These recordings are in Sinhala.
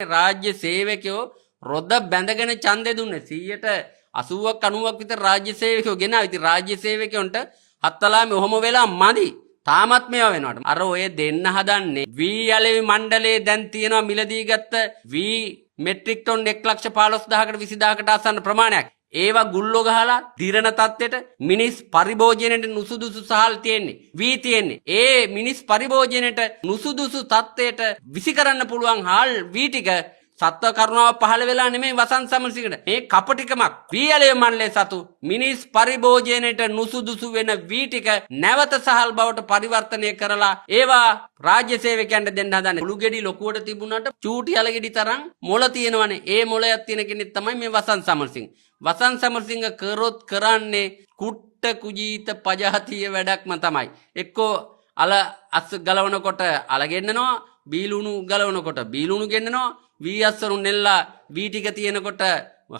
රාජ්‍ය සේවකයෝ රොද බැඳගෙන ඡන්දෙ දුන්නේ 80ක් 90ක් විතර රාජ්‍ය සේවකයෝ ගෙනාවා. ඉතින් රාජ්‍ය සේවකයන්ට හත්තලාමේ ඔහොම වෙලා මදි. තාමත් මේවා වෙනවට. අර ඔය දෙන්න හදන්නේ වී අලෙවි මණ්ඩලයේ දැන් තියෙනවා මිලදී ගත්ත වී මෙට්‍රික් ටොන් 1,15,000කට 20,000කට ආසන්න ප්‍රමාණයක්. ඒවා ගුල්ලෝ ගහලා දිරණ තත්ත්වයට මිනිස් පරිභෝජනයට නුසුදුසු සහල් තියෙන්නේ. වී තියෙන්නේ. ඒ මිනිස් පරිභෝජනයට නුසුදුසු තත්ත්වයට විසි කරන්න පුළුවන් හාල් වී ටික සත්ව කරුණාව පහළ වෙලා නෙමෙයි වසන්ත සමරසිංහට. මේ කපටිකමක් වී අලෙවි මණ්ඩලයේ සතු මිනිස් පරිභෝජනයට නුසුදුසු වෙන වී ටික නැවත සහල් බවට පරිවර්තනය කරලා ඒවා රාජ්‍ය සේවකයන්ට දෙන්න හදන්නේ. මුළු ගෙඩි ලොකුවට තිබුණාට චූටි අලගෙඩි තරම් මොළ තියෙනවනේ. ඒ මොළයක් තියෙන කෙනෙක් තමයි මේ වසන්ත සමරසිංහ. වසන්ත සමරසිංහ කරොත් කරන්නේ කුට්ට කුජීත පජාතිය වැඩක්ම තමයි. එක්කෝ අල අස් ගලවනකොට අල ගෙන්නනවා, බීලුණු ගලවනකොට බීලුණු ගෙන්නනවා, වී අස්සරු නෙල්ලා වී ටික තියෙනකොට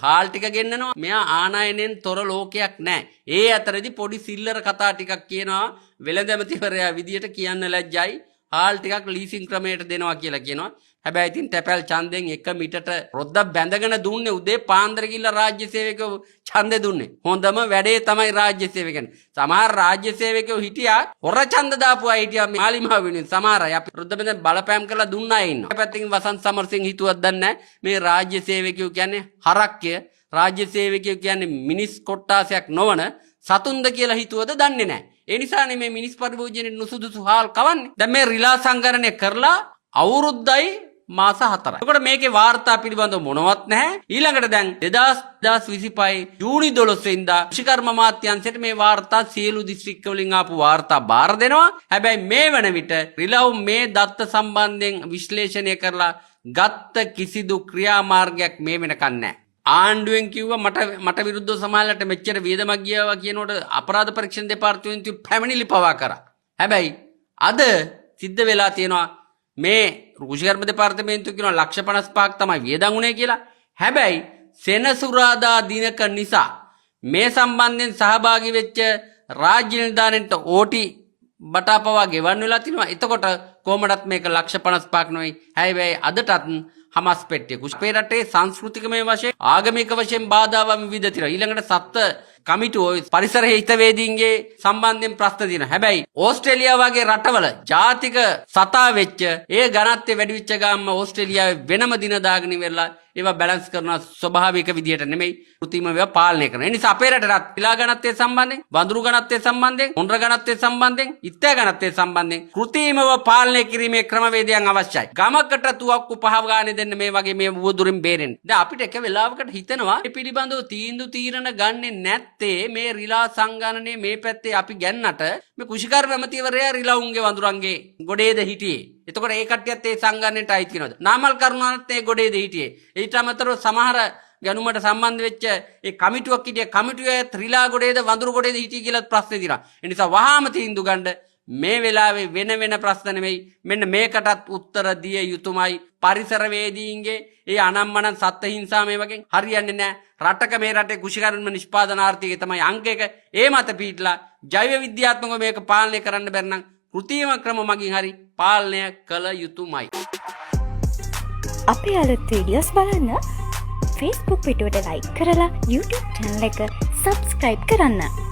හාල් ටික ගෙන්නනවා. මෙයා ආනයනෙන් තොර ලෝකයක් නැහැ. ඒ අතරදී පොඩි සිල්ලර කතා ටිකක් කියනවා වෙළඳමතිවරයා විදියට කියන්න ලැජ්ජයි. හාල් ටිකක් ලීසින් ක්‍රමයට දෙනවා කියලා කියනවා. හැබැයි ඉතින් තැපැල් ඡන්දෙන් එක මිටට රොද්දක් බැඳගෙන දුන්නේ උදේ පාන්දර ගිහිල්ලා රාජ්‍ය සේවකයෝ ඡන්දෙ දුන්නේ. හොඳම වැඩේ තමයි රාජ්‍ය සේවකයන්. සමහර රාජ්‍ය සේවකයෝ හිටියා හොර ඡන්ද දාපු අය හිටියා මාලිමාව වෙනුවෙන්. සමහර අය අපි රොද්ද බැඳ බලපෑම් කරලා දුන්න අය ඉන්නවා. පැත්තකින් වසන්ත සමරසිංහ හිතුවක් දන්නේ මේ රාජ්‍ය සේවකයෝ කියන්නේ හරක්ය. රාජ්‍ය සේවකයෝ කියන්නේ මිනිස් කොට්ටාසයක් නොවන සතුන්ද කියලා හිතුවද දන්නේ නැහැ. ඒ නිසානේ මේ මිනිස් පරිභෝජනයේ නුසුදුසු හාල් කවන්නේ. දැන් මේ රිලා සංගරණය කරලා අවුරුද්දයි මාස 4යි. එතකොට මේකේ වාර්තා පිළිබඳව මොනවත් නැහැ. ඊළඟට දැන් 2025 ජූනි 12 වෙනිදා කෘෂිකර්ම අමාත්‍යාංශයට මේ වාර්තා සියලු දිස්ත්‍රික්ක වලින් ආපු වාර්තා බාර දෙනවා. හැබැයි මේ වන විට රිලව් මේ දත්ත සම්බන්ධයෙන් විශ්ලේෂණය කරලා ගත්ත කිසිදු ක්‍රියාමාර්ගයක් මේ වෙනකන් නැහැ. ආණ්ඩුවෙන් කිව්වා මට විරුද්ධව සමාජලට මෙච්චර වියදමක් ගියා කියනකොට අපරාධ පරීක්ෂණ දෙපාර්තමේන්තුව පැමිණිලි පවා කරා. හැබැයි අද සිද්ධ වෙලා තියෙනවා මේ කෘෂිකර්ම දෙපාර්තමේන්තුව කියනවා 155ක් තමයි වියදම් උනේ කියලා. හැබැයි සෙනසුරාදා දිනක නිසා මේ සම්බන්ධයෙන් සහභාගී වෙච්ච රාජ්‍ය නිලධාරීන්ට ඕටි බටාපවා ගෙවන්න වෙලා තිනවා. එතකොට කොහොමදත් මේක 155ක් නෙවෙයි. හැබැයි අදටත් හමස් පෙට්ටිය කුෂ්පේ රටේ සංස්කෘතිකමය වශයෙන් ආගමික වශයෙන් බාධාවන් විවිධ තිනවා. ඊළඟට සත්ත්ව කමිටුව පරිසර හිතවේදීන්ගේ සම්බන්ධයෙන් ප්‍රශ්න තියෙනවා. හැබැයි ඕස්ට්‍රේලියාව වගේ රටවල ජාතික සතා වෙච්ච ඒ ඝනත්වය වැඩි වෙච්ච ගාම ඕස්ට්‍රේලියාවේ වෙනම දින දාගෙන ඉවරලා ඒවා බැලන්ස් කරන ස්වභාවික විදියට නෙමෙයි කෘතිම ඒවා පාලනය කරන. ඒ නිසා අපේ රටට පිලා ඝනත්වයේ සම්බන්ධයෙන්, වඳුරු ඝනත්වයේ සම්බන්ධයෙන්, මොණ්ඩර ඝනත්වයේ සම්බන්ධයෙන්, ඉත්තෑ ඝනත්වයේ සම්බන්ධයෙන් කෘතිමව පාලනය කිරීමේ ක්‍රමවේදයන් අවශ්‍යයි. ගමකට තුවක්කු පහව ගානේ දෙන්න මේ වගේ මේ වුදුරින් බේරෙන්න. දැන් අපිට එක වෙලාවකට හිතෙනවා මේ පිළිබඳව තීරණ ගන්නෙ නැත්තේ මේ රිලා සංගණනයේ මේ පැත්තේ අපි ගන්නට මේ කුෂිකර්ම ඇමතිවරයා රිලවුන්ගේ වඳුරන්ගේ ගොඩේද හිටියේ. එතකොට ඒ කට්ටියත් ඒ සංගණනයට අයිති වෙනවද? නාමල් කරුණාරත් ඒ ගොඩේද හිටියේ. ඊට අමතරව සමහර ගණුමට සම්බන්ධ වෙච්ච ඒ කමිටුවක් හිටිය කමිටුවේ රිලා ගොඩේද වඳුරු ගොඩේද හිටියේ කියලා ප්‍රශ්නේ දිනවා. ඒ නිසා වහාම තීන්දුව ගන්න මේ වෙලාවේ වෙන ප්‍රශ්න නෙමෙයි. මෙන්න මේකටත් උත්තර දිය යුතුමයි. පරිසරවේදීන්ගේ ඒ අනම්මන සත්ත්ව හිංසා මේ වගේ හරියන්නේ නැහැ. රටක මේ රටේ කුෂිකර්ම නිෂ්පාදනාර්ථිකය තමයි අංක 1. ඒ මත පිටලා ජෛව විද්‍යාත්මකව මේක පාලනය කරන්න බැරි නම් කෘතිම ක්‍රම මගින් හරි පාලනය කළ යුතුමයි. අපේ අලුත් වීඩියෝස් බලන්න Facebook පිටුවට ලයික් කරලා YouTube channel එක subscribe කරන්න.